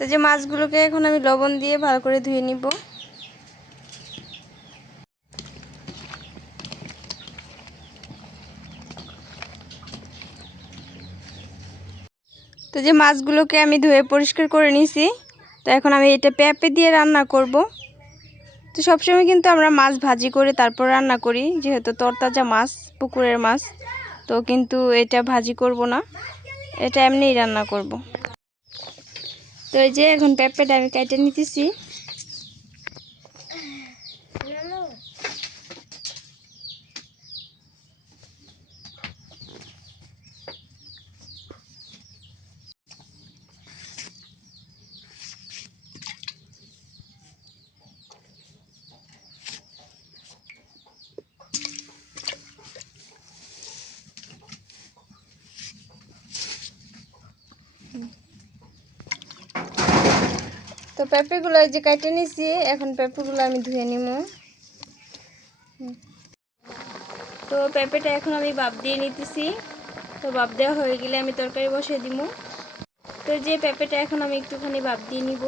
তো যে মাছগুলোকে এখন আমি লবণ দিয়ে ভালো করে ধুয়ে নিব। তো যে মাছগুলোকে আমি ধুয়ে পরিষ্কার করে নিয়েছি তো এখন আমি এটা পেঁপে দিয়ে রান্না করব। তো সবসময় কিন্তু আমরা মাছ ভাজি করে তারপর রান্না করি, যেহেতু তরতাজা মাছ, পুকুরের মাছ, তো কিন্তু এটা ভাজি করব না, এটা এমনিই রান্না করব। তো এই যে এখন পেঁপেটা আমি কেটে নিতেছি। তো পেঁপেগুলো যে কেটে নিছি, এখন পেঁপেগুলো আমি ধুয়ে নিব তো পেঁপেটা এখন আমি বাপ দিয়ে নিতেছি। তো বাপ দেওয়া হয়ে গেলে আমি তরকারি বসিয়ে দিব তো যে পেঁপেটা এখন আমি একটুখানি বাপ দিয়ে নিব।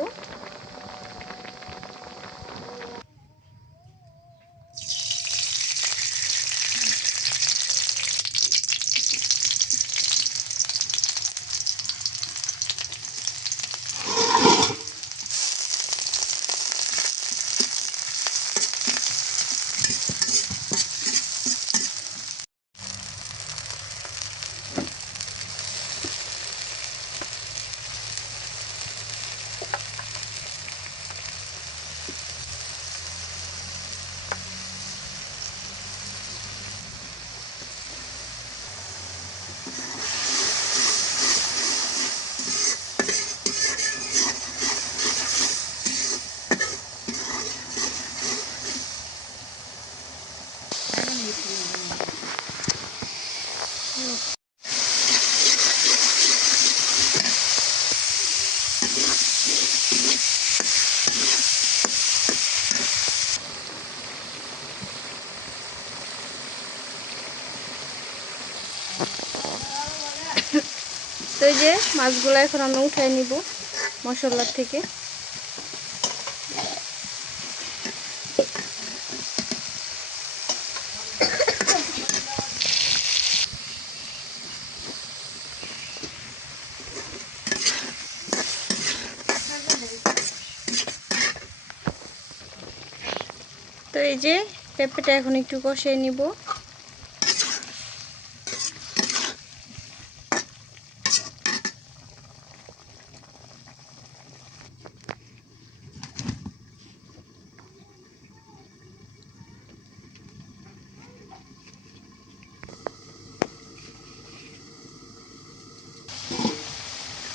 তো যে মাছগুলো এখন আমরা উঠাই নিব মশলার থেকে। তো এই যে পেঁপেটা এখন একটু কষিয়ে নিব।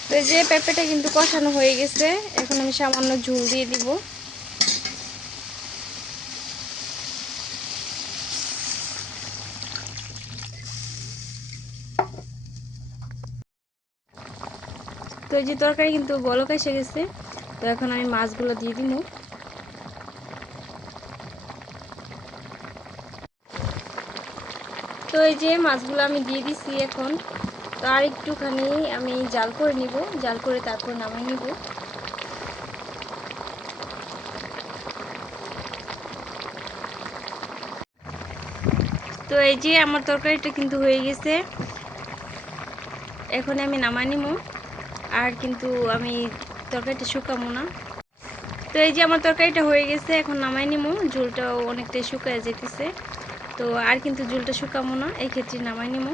তো যে পেঁপেটা কিন্তু কষানো হয়ে গেছে, এখন আমি সামান্য ঝুল দিয়ে দিব। তো এই যে তরকারি কিন্তু বলক এসে গেছে। তো এখন আমি মাছগুলো দিয়ে দিব। তো এই যে মাছগুলো আমি দিয়ে দিছি এখন। তো আর একটুখানি আমি জাল করে নিব। জাল করে তারপর নামিয়ে নিব। তো এই যে আমার তরকারিটা কিন্তু হয়ে গেছে। এখন আমি নামাই নিব। আর কিন্তু আমি তরকারিটা শুকাবো না। তো এই যে আমার তরকারিটা হয়ে গেছে, এখন নামাই নিমো। ঝুলটাও অনেকটাই শুকায় যেতেছে। তো আর কিন্তু ঝুলটা শুকামো না, এই ক্ষেত্রে নামাই নিব